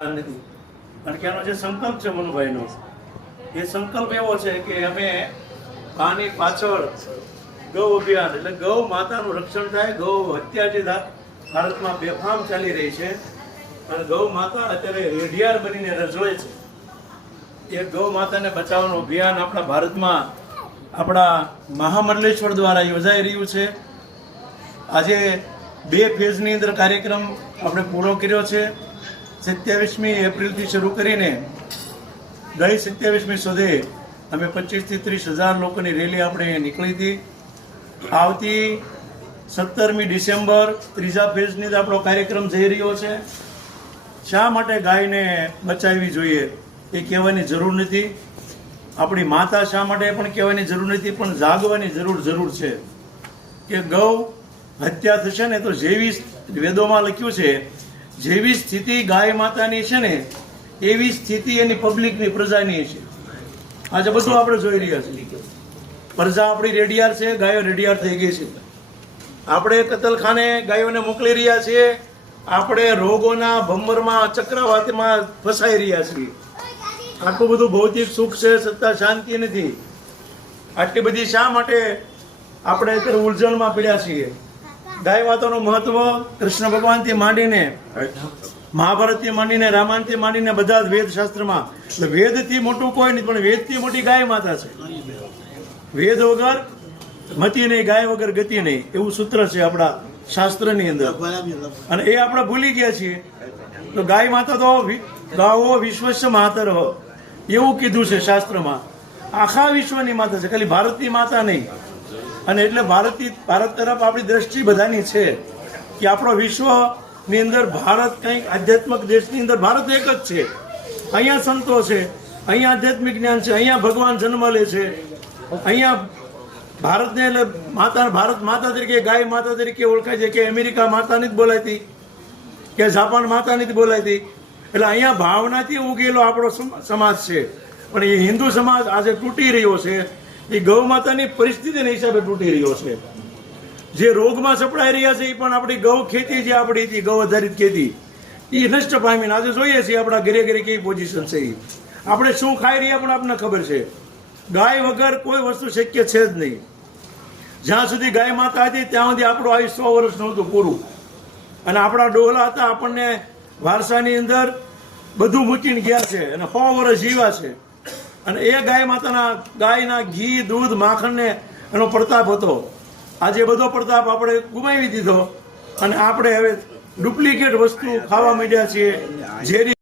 નથી. કારણ કે આનો જે સંકલ્પ છે મનુભાઈનો, એ સંકલ્પ એવો છે કે અમે આની પાછળ ગૌ અભિયાન એટલે ગૌ માતાનું રક્ષણ થાય. ગૌ હત્યા જે ભારતમાં બેફામ ચાલી રહી છે અને ગૌ માતા અત્યારે રેઢિયાર બનીને રજળે છે. એ ગૌ માતાને બચાવવાનું અભિયાન આપણા ભારતમાં આપણા મહામંડલેશ્વર દ્વારા યોજાઈ રહ્યું છે. આજે 2 ફેઝની અંદર કાર્યક્રમ આપણે પૂરો કર્યો છે. 27મી એપ્રિલથી શરૂ કરીને ગઈ 27મી સુધી અમે 25 થી 30 હજાર લોકોની રેલી આપણે નીકળી હતી. આવતી 17મી ડિસેમ્બર ત્રીજા ફેઝની અંદર આપણો કાર્યક્રમ જઈ રહ્યો છે. શા માટે ગાયને બચાવવી જોઈએ એ કહેવાની જરૂર નથી. આપણી માતા શા માટે પણ કહેવાની જરૂર નથી, પણ જાગવાની જરૂર છે કે ગૌ હત્યા થશે ને તો જેવી વેદોમાં લખ્યું છે, જેવી સ્થિતિ ગાય માતાની છે ને એવી સ્થિતિ એની પબ્લિકની પ્રજાની છે. આજે બધું આપણે જોઈ રહ્યા છીએ. પ્રજા આપણી રેડિયાર છે, ગાયો રેડિયાર થઈ ગઈ છે. આપણે કતલખાને ગાયોને મોકલી રહ્યા છીએ. આપણે રોગોના ભમરમાં ચક્રવાતમાં ફસાઈ રહ્યા છીએ. આટલું બધું ભૌતિક સુખ છે છતાં શાંતિ નથી. આટલી બધી શા માટે આપણે અત્યારે ઉલઝણમાં પીડ્યા છીએ? ગાય માતાનું મહત્વ કૃષ્ણ ભગવાનથી માંડીને મહાભારતથી માંડીને રામાયણથી માંડીને બધા જ વેદ શાસ્ત્રમાં, એટલે વેદથી મોટું કોઈ નહીં, પણ વેદથી મોટી ગાય માતા છે. વેદ વગર મતિ નહીં, ગાય વગર ગતિ નહીં, એવું સૂત્ર છે આપણા શાસ્ત્રની અંદર. અને એ આપણે ભૂલી ગયા છીએ. તો ગાય માતા તો ગાવો વિશ્વસ્ય માતરઃ એવું કીધું છે શાસ્ત્રમાં. આખા વિશ્વની માતા છે, ખાલી ભારતની માતા નહીં. અને એટલે ભારત તરફ આપણી દ્રષ્ટિ બધાની છે કે આપણો વિશ્વની અંદર ભારત કંઈક આધ્યાત્મિક દેશની અંદર ભારત એક જ છે. અહીંયા સંતો છે, અહીંયા આધ્યાત્મિક જ્ઞાન છે, અહીંયા ભગવાન જન્મ લે છે. અહીંયા ભારતને એટલે ભારત માતા તરીકે, ગાય માતા તરીકે ઓળખાય છે. કે અમેરિકા માતા નથી બોલાતી, કે જાપાન માતા નથી બોલાતી. એટલે અહીંયા ભાવનાથી ઉગેલો આપણો સમાજ છે. પણ એ હિન્દુ સમાજ આજે તૂટી રહ્યો છે. એ ગૌ માતાની પરિસ્થિતિના હિસાબે તૂટી રહ્યો છે. જે રોગમાં સપડાઈ રહ્યા છે એ પણ આપણી ગૌ ખેતી જે આપણી હતી, ગૌ આધારિત ખેતી, એ નષ્ટ પામીને આજે જોઈએ છીએ આપણા ઘરે કેવી પોઝિશન છે. આપણે શું ખાઈ રહ્યા પણ આપણને ખબર છે. ગાય વગર કોઈ વસ્તુ શક્ય છે જ નહીં. જ્યાં સુધી ગાય માતા હતી ત્યાં સુધી આપણું આયુષ્ય 100 વર્ષ નહોતું પૂરું. અને આપણા ડોહલા હતા, આપણને વારસાની અંદર બધું મૂકીને ગયા છે અને 100 વર્ષ જીવ્યા છે. અને એ ગાયના ઘી, દૂધ, માખણને એનો પ્રતાપ હતો. આજે બધો પ્રતાપ આપણે ગુમાવી દીધો અને આપણે હવે ડુપ્લિકેટ વસ્તુ ખાવા માંડ્યા છીએ. ઝેરી